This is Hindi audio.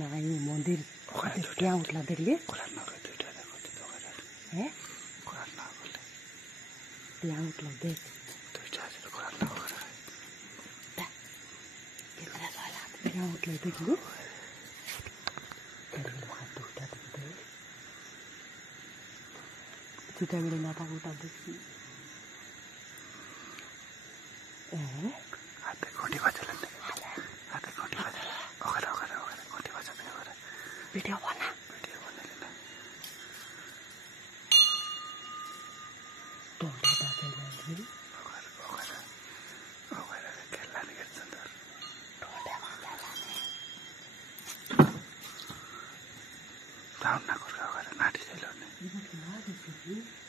ନାଇଁ ମନ୍ଦିର କିଆ ଉଠଲା ଦେଖିଲି କିଆ ଉଠଲା ଦେख किया उठला देखली चिता मेरे नाटा उठा देखी हाथे घोटी बजला हाथे घोटी बजला ओकरा ओकरा ओकरा घोटी बजला ओकरा वीडियो बना लेना तो दादा चला गई ओकरा ओकरा ओकरा खेलना नहीं सुंदर टोटे वाला डाउन ना कर ओकरा नाटी चलो ने ये बात ना देखी